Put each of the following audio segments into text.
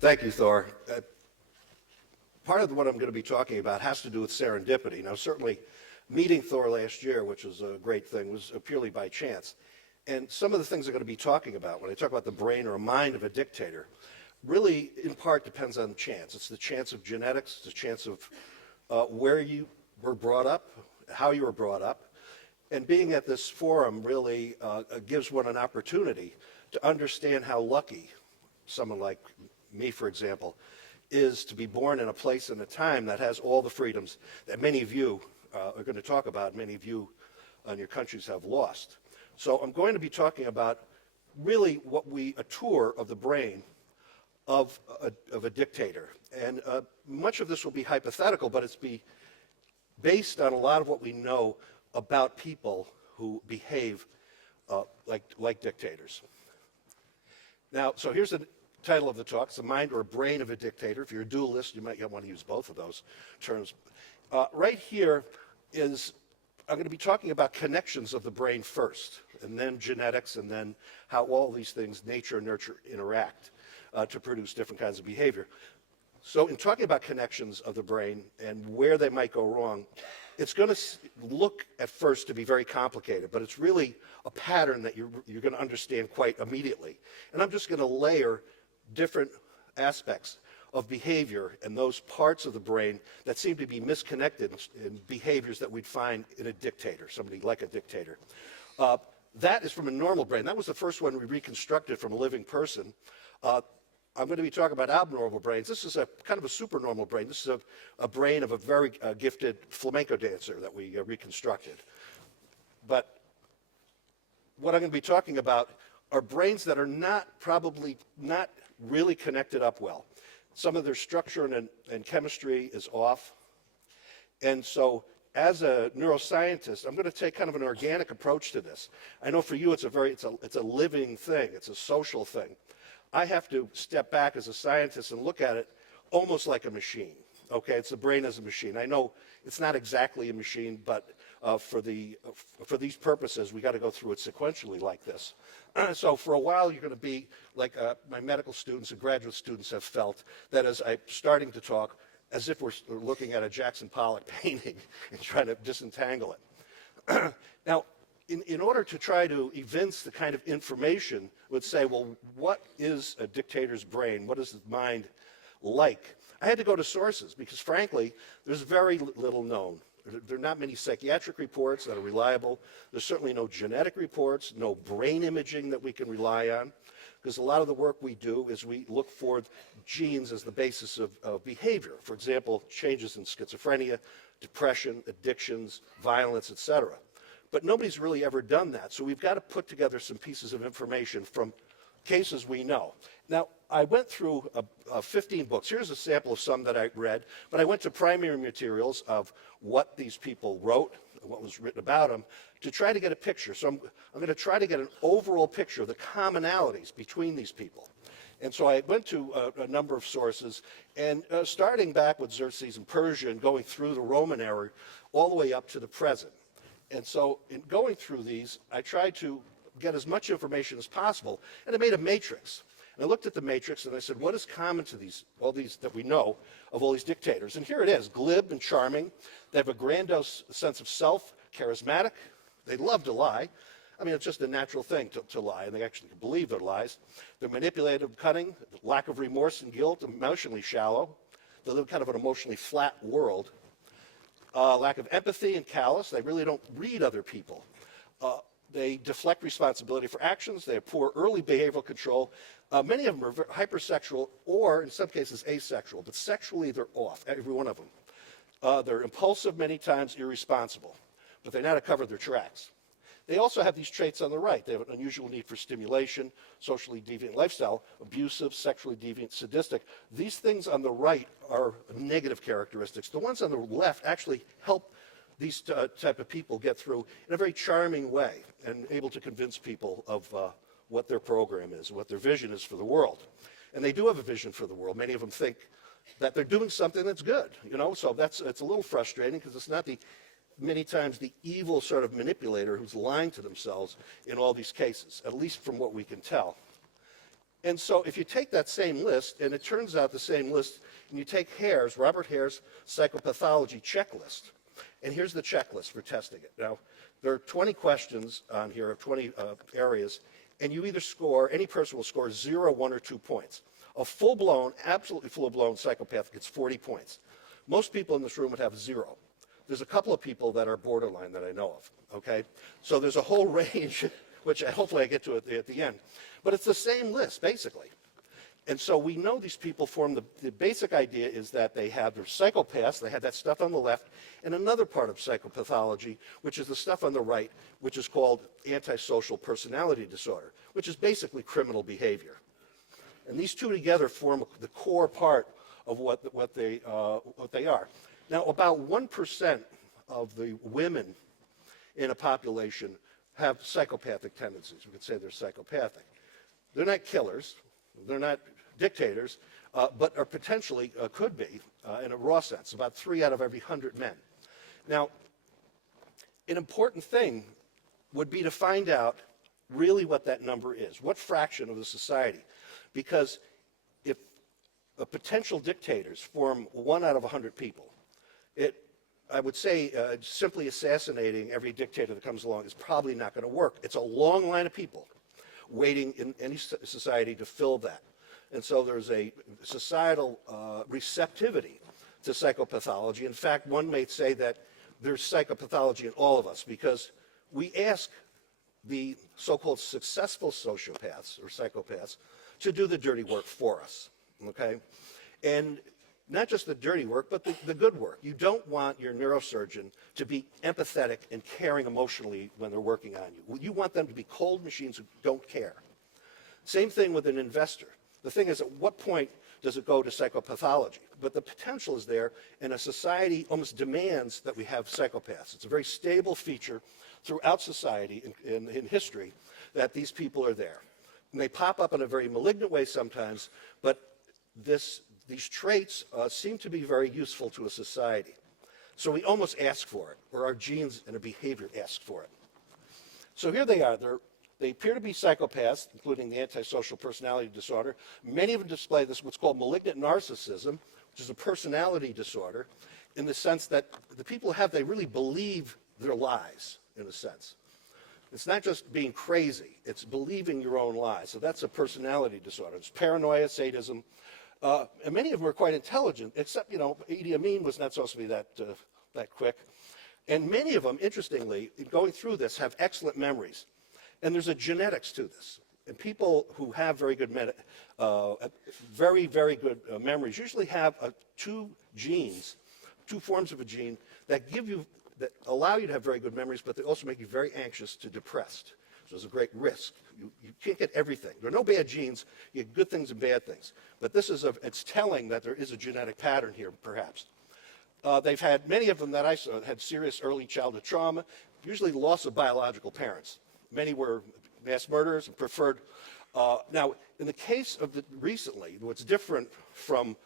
Thank you, Thor. Part of what I'm going to be talking about has to do with serendipity. Now, certainly, meeting Thor last year, which was a great thing, was purely by chance. And some of the things I'm going to be talking about, when I talk about the brain or mind of a dictator, really, in part, depends on chance. It's the chance of genetics, it's the chance of where you were brought up, how you were brought up. And being at this forum really gives one an opportunity to understand how lucky someone like me, for example, is to be born in a place and a time that has all the freedoms that many of you are going to talk about, many of you in your countries have lost. So I'm going to be talking about really a tour of the brain of a dictator. And much of this will be hypothetical, but it's based on a lot of what we know about people who behave like dictators. Now, so here's the title of the talk. It's the mind or brain of a dictator. If you're a dualist, you might want to use both of those terms. Right here is, I'm going to be talking about connections of the brain first, and then genetics, and then how all these things, nature and nurture, interact to produce different kinds of behavior. So in talking about connections of the brain and where they might go wrong, it's going to look at first to be very complicated, but it's really a pattern that you're going to understand quite immediately. And I'm just going to layer different aspects of behavior and those parts of the brain that seem to be misconnected in behaviors that we'd find in a dictator, somebody like a dictator. That is from a normal brain. That was the first one we reconstructed from a living person. I'm going to be talking about abnormal brains. This is a kind of a supernormal brain. This is a brain of a very gifted flamenco dancer that we reconstructed. But what I'm going to be talking about are brains that are probably not really connected up well. Some of their structure and chemistry is off. And so as a neuroscientist, I'm going to take kind of an organic approach to this. I know for you it's a living thing. It's a social thing. I have to step back as a scientist and look at it almost like a machine. Okay, it's the brain as a machine. I know it's not exactly a machine, but for these purposes, we got to go through it sequentially like this. So for a while, you're going to be like my medical students and graduate students have felt, that as I'm starting to talk, as if we're looking at a Jackson Pollock painting and trying to disentangle it. Now, in order to try to evince the kind of information, would say, well, what is a dictator's brain? What is his mind like? I had to go to sources because, frankly, there's very little known. There are not many psychiatric reports that are reliable. There's certainly no genetic reports, no brain imaging that we can rely on, because a lot of the work we do is we look for genes as the basis of behavior. For example, changes in schizophrenia, depression, addictions, violence, etc. But nobody's really ever done that. So we've got to put together some pieces of information from cases we know. Now, I went through 15 books. Here's a sample of some that I read, but I went to primary materials of what these people wrote, what was written about them, to try to get a picture. So I'm going to try to get an overall picture of the commonalities between these people. And so I went to a number of sources, and starting back with Xerxes and Persia and going through the Roman era all the way up to the present. And so in going through these, I tried to get as much information as possible, and I made a matrix. And I looked at the matrix and I said, what is common to all these that we know of all these dictators? And here it is, glib and charming. They have a grandiose sense of self, charismatic. They love to lie. I mean, it's just a natural thing to lie, and they actually believe their lies. They're manipulative, cunning, lack of remorse and guilt, emotionally shallow. They live kind of an emotionally flat world. Lack of empathy and callous. They really don't read other people. They deflect responsibility for actions. They have poor early behavioral control. Many of them are hypersexual or, in some cases, asexual. But sexually, they're off, every one of them. They're impulsive, many times irresponsible. But they know how to cover their tracks. They also have these traits on the right. They have an unusual need for stimulation, socially deviant lifestyle, abusive, sexually deviant, sadistic. These things on the right are negative characteristics. The ones on the left actually help these type of people get through in a very charming way and able to convince people of what their program is, what their vision is for the world. And they do have a vision for the world. Many of them think that they're doing something that's good, you know, so it's a little frustrating because it's not many times the evil sort of manipulator who's lying to themselves in all these cases, at least from what we can tell. And so if you take that same list, and it turns out the same list, and you take Hare's, Robert Hare's Psychopathology Checklist, and here's the checklist for testing it. Now, there are 20 questions on here, 20 areas, and you either score, any person will score 0, 1, or 2 points. A full-blown, absolutely full-blown psychopath gets 40 points. Most people in this room would have 0. There's a couple of people that are borderline that I know of, okay? So there's a whole range, which hopefully I get to at the end. But it's the same list, basically. And so we know these people form the basic idea is that they're psychopaths, they have that stuff on the left, and another part of psychopathology, which is the stuff on the right, which is called antisocial personality disorder, which is basically criminal behavior. And these two together form the core part of what they are. Now, about 1% of the women in a population have psychopathic tendencies. We could say they're psychopathic. They're not killers, they're not dictators, but are potentially could be in a raw sense, about 3 out of every 100 men. Now, an important thing would be to find out really what that number is, what fraction of the society, because if potential dictators form 1 out of 100 people, I would say simply assassinating every dictator that comes along is probably not going to work. It's a long line of people waiting in any society to fill that. And so there's a societal receptivity to psychopathology. In fact, one may say that there's psychopathology in all of us because we ask the so-called successful sociopaths or psychopaths to do the dirty work for us, okay? And not just the dirty work, but the good work. You don't want your neurosurgeon to be empathetic and caring emotionally when they're working on you. You want them to be cold machines who don't care. Same thing with an investor. The thing is, at what point does it go to psychopathology? But the potential is there, and a society almost demands that we have psychopaths. It's a very stable feature throughout society in history that these people are there. And they pop up in a very malignant way sometimes, but these traits seem to be very useful to a society. So we almost ask for it, or our genes and our behavior ask for it. So here they are. They appear to be psychopaths, including the antisocial personality disorder. Many of them display this, what's called malignant narcissism, which is a personality disorder, in the sense that the people they really believe their lies, in a sense. It's not just being crazy, it's believing your own lies. So that's a personality disorder. It's paranoia, sadism, and many of them are quite intelligent, except, Idi Amin was not supposed to be that quick. And many of them, interestingly, going through this, have excellent memories. And there's a genetics to this. And people who have very good very, very good memories usually have two forms of a gene that allow you to have very good memories, but they also make you very anxious to depressed. So there's a great risk. You can't get everything. There are no bad genes. You get good things and bad things. But it's telling that there is a genetic pattern here, perhaps. They've had, many of them that I saw, had serious early childhood trauma, usually loss of biological parents. Many were mass murderers and preferred. Now, in the case of recently, what's different from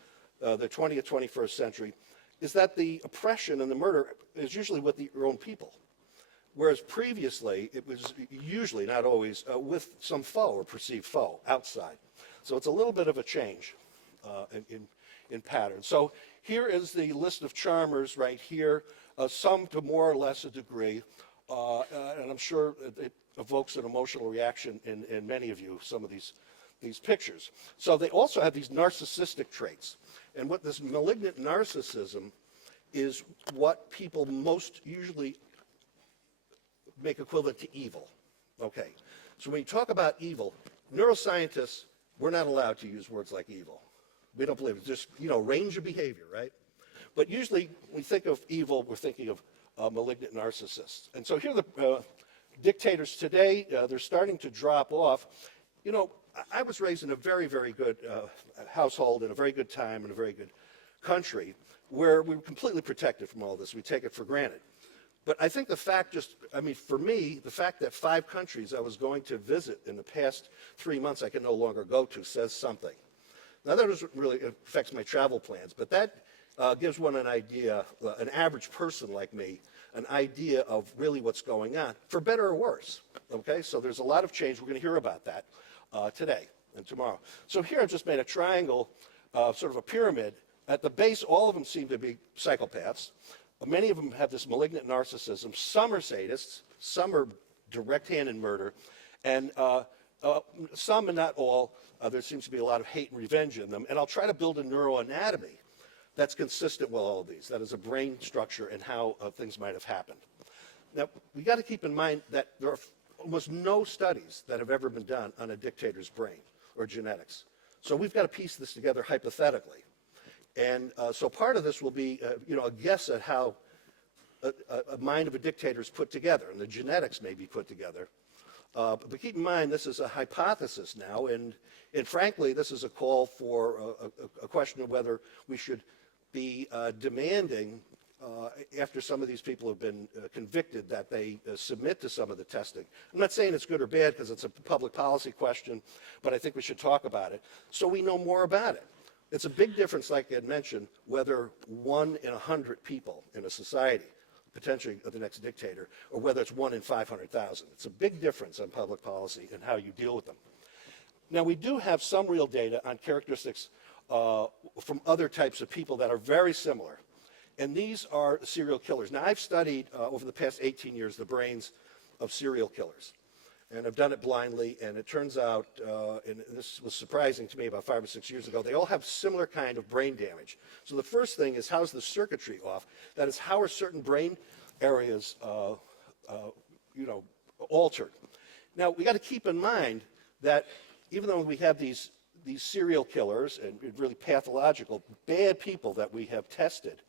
the 20th, 21st century is that the oppression and the murder is usually with your own people. Whereas previously, it was usually, not always, with some foe or perceived foe outside. So it's a little bit of a change in pattern. So here is the list of charmers right here, some to more or less a degree. And I'm sure it evokes an emotional reaction in many of you, some of these pictures. So they also have these narcissistic traits. And what this malignant narcissism is what people most usually make equivalent to evil. Okay, so when you talk about evil, neuroscientists, we're not allowed to use words like evil. We don't believe it. Just, range of behavior, right? But usually when we think of evil, we're thinking of malignant narcissists. And so here are the dictators today. They're starting to drop off. I was raised in a very, very good household in a very good time in a very good country where we were completely protected from all this. We take it for granted. But I think for me, the fact that 5 countries I was going to visit in the past 3 months I can no longer go to says something. Now, that doesn't really affect my travel plans, but that gives one an idea, an average person like me, an idea of really what's going on, for better or worse. Okay, so there's a lot of change. We're going to hear about that today. and tomorrow. So here I've just made a triangle, sort of a pyramid. At the base, all of them seem to be psychopaths. Many of them have this malignant narcissism. Some are sadists, some are direct-handed murder, and some, and not all, there seems to be a lot of hate and revenge in them. And I'll try to build a neuroanatomy that's consistent with all of these. That is a brain structure and how things might have happened. Now, we got to keep in mind that there are almost no studies that have ever been done on a dictator's brain or genetics. So we've got to piece this together hypothetically. And so part of this will be, a guess at how a mind of a dictator is put together, and the genetics may be put together. But keep in mind, this is a hypothesis now, and frankly, this is a call for a question of whether we should be demanding, after some of these people have been convicted, that they submit to some of the testing. I'm not saying it's good or bad because it's a public policy question, but I think we should talk about it so we know more about it. It's a big difference, like I had mentioned, whether 1 in 100 people in a society, potentially the next dictator, or whether it's 1 in 500,000. It's a big difference on public policy and how you deal with them. Now, we do have some real data on characteristics from other types of people that are very similar. And these are serial killers. Now, I've studied over the past 18 years the brains of serial killers. And I've done it blindly, and it turns out, and this was surprising to me about 5 or 6 years ago, they all have similar kind of brain damage. So the first thing is, how's the circuitry off? That is, how are certain brain areas, altered? Now, we got to keep in mind that even though we have these serial killers and really pathological, bad people that we have tested,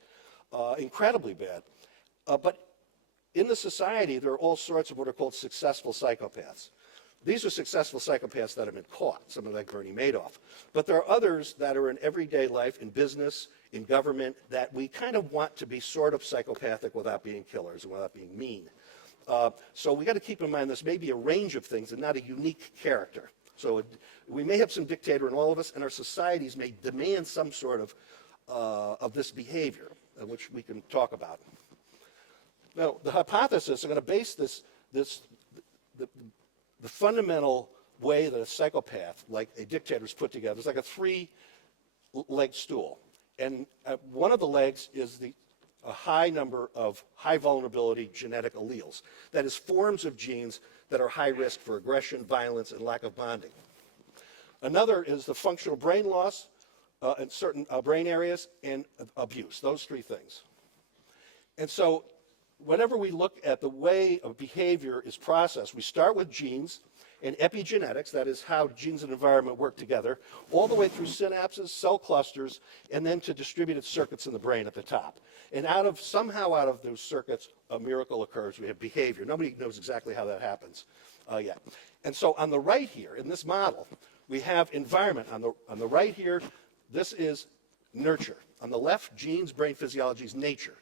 incredibly bad, but in the society, there are all sorts of what are called successful psychopaths. These are successful psychopaths that have been caught, some like Bernie Madoff. But there are others that are in everyday life, in business, in government, that we kind of want to be sort of psychopathic without being killers and without being mean. So we got to keep in mind this may be a range of things and not a unique character. So we may have some dictator in all of us, and our societies may demand some sort of this behavior, which we can talk about. Now, the hypothesis, I'm going to base the fundamental way that a psychopath, like a dictator, is put together. It's like a 3-legged stool. And one of the legs is a high number of high vulnerability genetic alleles. That is, forms of genes that are high risk for aggression, violence, and lack of bonding. Another is the functional brain loss in certain brain areas and abuse, those 3 things. And so whenever we look at the way of behavior is processed, we start with genes and epigenetics, that is how genes and environment work together, all the way through synapses, cell clusters, and then to distributed circuits in the brain at the top. And somehow out of those circuits, a miracle occurs. We have behavior. Nobody knows exactly how that happens yet. And so on the right here, in this model, we have environment. On the right here, this is nurture. On the left, genes, brain physiology is nature.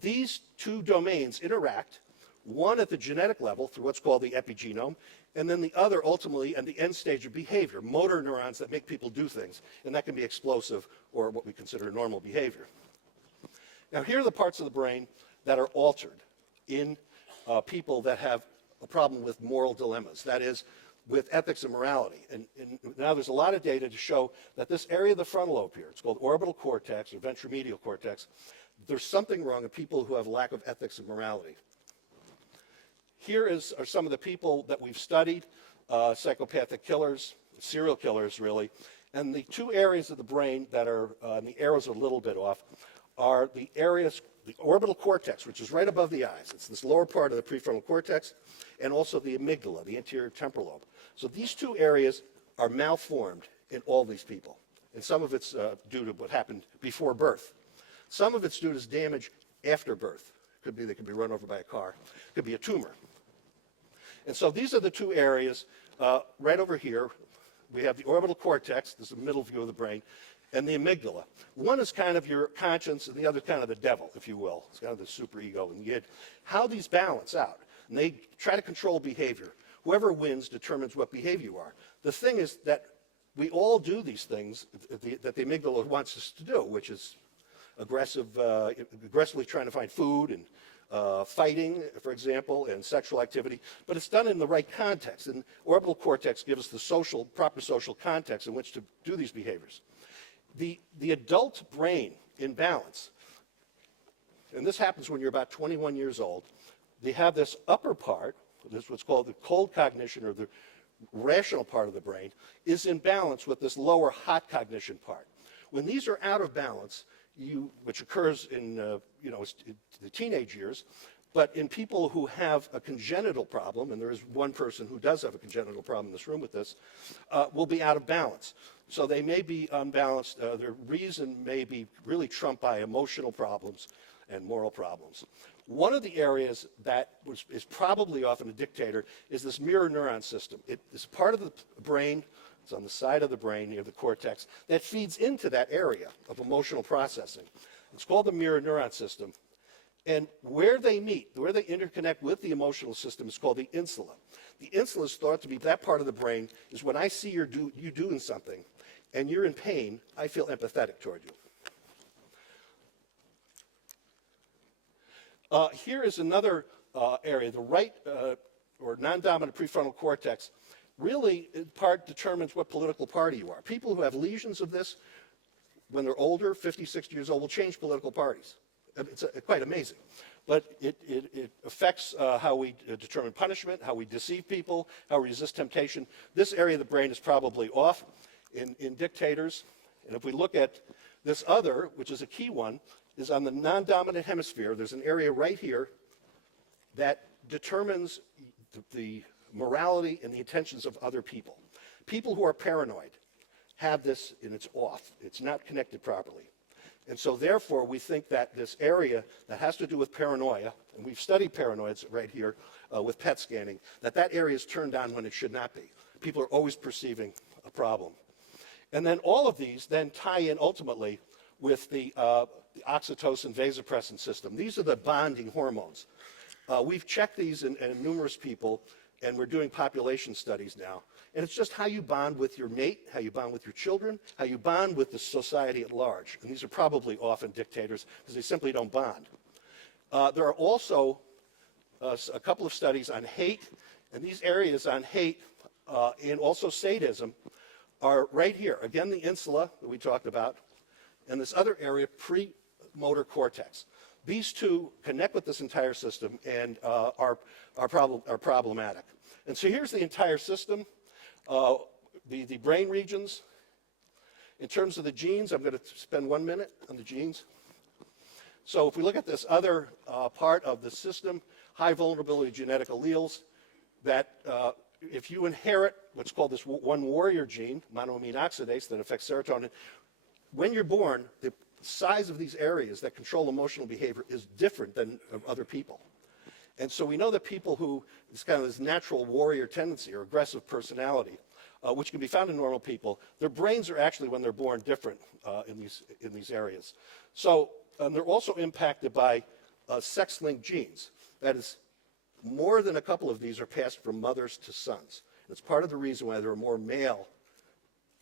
These 2 domains interact, one at the genetic level through what's called the epigenome, and then the other ultimately at the end stage of behavior, motor neurons that make people do things, and that can be explosive or what we consider normal behavior. Now, here are the parts of the brain that are altered in people that have a problem with moral dilemmas, that is, with ethics and morality. And now there's a lot of data to show that this area of the frontal lobe here, it's called orbital cortex or ventromedial cortex, there's something wrong with people who have lack of ethics and morality. Here are some of the people that we've studied, psychopathic killers, serial killers really, and the 2 areas of the brain that are, and the arrows are a little bit off, are the areas, the orbital cortex, which is right above the eyes. It's this lower part of the prefrontal cortex, and also the amygdala, the anterior temporal lobe. So these 2 areas are malformed in all these people, and some of it's due to what happened before birth. Some of it's due to damage after birth. They could be run over by a car. It could be a tumor. And so these are the 2 areas right over here. We have the orbital cortex, this is the middle view of the brain, and the amygdala. One is kind of your conscience, and the other kind of the devil, if you will. It's kind of the superego and the id. How these balance out, and they try to control behavior. Whoever wins determines what behavior you are. The thing is that we all do these things that the amygdala wants us to do, which is aggressively trying to find food and fighting, for example, and sexual activity, but it's done in the right context. And orbital cortex gives us the proper social context in which to do these behaviors. The adult brain in balance, and this happens when you're about 21 years old, they have this upper part, this is what's called the cold cognition, or the rational part of the brain, is in balance with this lower hot cognition part. When these are out of balance, which occurs in the teenage years, but in people who have a congenital problem, and there is one person who does have a congenital problem in this room with this, will be out of balance. So they may be unbalanced. Their reason may be really trumped by emotional problems and moral problems. One of the areas that is probably often a dictator is this mirror neuron system. It is part of the brain. It's on the side of the brain near the cortex that feeds into that area of emotional processing. It's called the mirror neuron system. And where they meet, where they interconnect with the emotional system is called the insula. The insula is thought to be that part of the brain is when I see you doing something and you're in pain, I feel empathetic toward you. Here is another area, the right or non-dominant prefrontal cortex really in part determines what political party you are. People who have lesions of this when they're older, 50, 60 years old, will change political parties. It's quite amazing. But it affects how we determine punishment, how we deceive people, how we resist temptation. This area of the brain is probably off in dictators. And if we look at this other, which is a key one, is on the non-dominant hemisphere. There's an area right here that determines the morality and the intentions of other people. People who are paranoid have this, and it's off. It's not connected properly. And so therefore, we think that this area that has to do with paranoia, and we've studied paranoids right here with PET scanning, that area is turned on when it should not be. People are always perceiving a problem. And then all of these then tie in ultimately with the oxytocin vasopressin system. These are the bonding hormones. We've checked these in numerous people, and we're doing population studies now. And it's just how you bond with your mate, how you bond with your children, how you bond with the society at large. And these are probably often dictators because they simply don't bond. There are also a couple of studies on hate, and these areas on hate and also sadism are right here. Again, the insula that we talked about, and this other area, premotor cortex. These two connect with this entire system and are problematic. And so here's the entire system, the brain regions. In terms of the genes, I'm going to spend 1 minute on the genes. So if we look at this other part of the system, high vulnerability genetic alleles, that if you inherit what's called this one warrior gene, monoamine oxidase, that affects serotonin, when you're born, the size of these areas that control emotional behavior is different than of other people. And so we know that people who, it's kind of this natural warrior tendency or aggressive personality, which can be found in normal people, their brains are actually, when they're born, different in these areas. So they're also impacted by sex-linked genes. That is, more than a couple of these are passed from mothers to sons. It's part of the reason why there are more male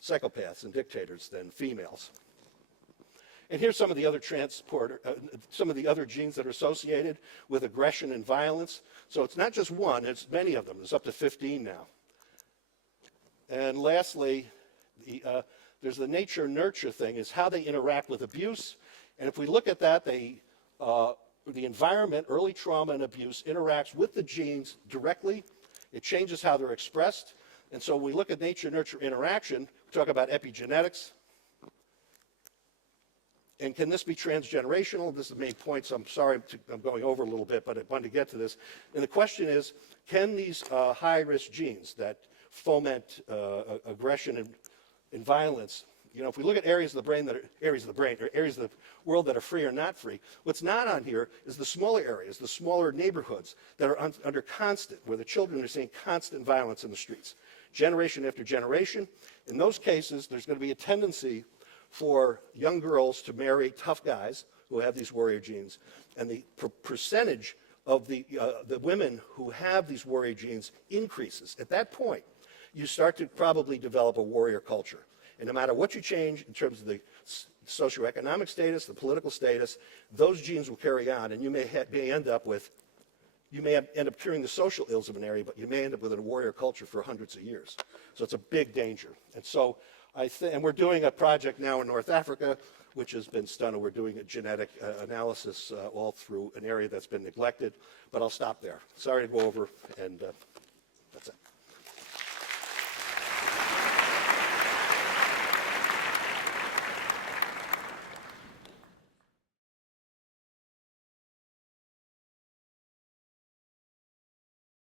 psychopaths and dictators than females. And here's some of the other some of the other genes that are associated with aggression and violence. So it's not just one, it's many of them. There's up to 15 now. And lastly, there's the nature-nurture thing, is how they interact with abuse. And if we look at that, the environment, early trauma and abuse, interacts with the genes directly. It changes how they're expressed. And so when we look at nature-nurture interaction, we talk about epigenetics. And can this be transgenerational? This is the main point, so I'm sorry I'm going over a little bit, but I wanted to get to this. And the question is, can these high-risk genes that foment aggression and violence, you know, if we look at areas of the brain or areas of the world that are free or not free, what's not on here is the smaller areas, the smaller neighborhoods that are under constant, where the children are seeing constant violence in the streets, generation after generation. In those cases, there's going to be a tendency for young girls to marry tough guys who have these warrior genes, and the percentage of the women who have these warrior genes increases. At that point, you start to probably develop a warrior culture. And no matter what you change in terms of the socioeconomic status, the political status, those genes will carry on, and you may end up curing the social ills of an area, but you may end up with a warrior culture for hundreds of years. So it's a big danger. And so and we're doing a project now in North Africa, which has been stunning. We're doing a genetic analysis all through an area that's been neglected, but I'll stop there. Sorry to go over, and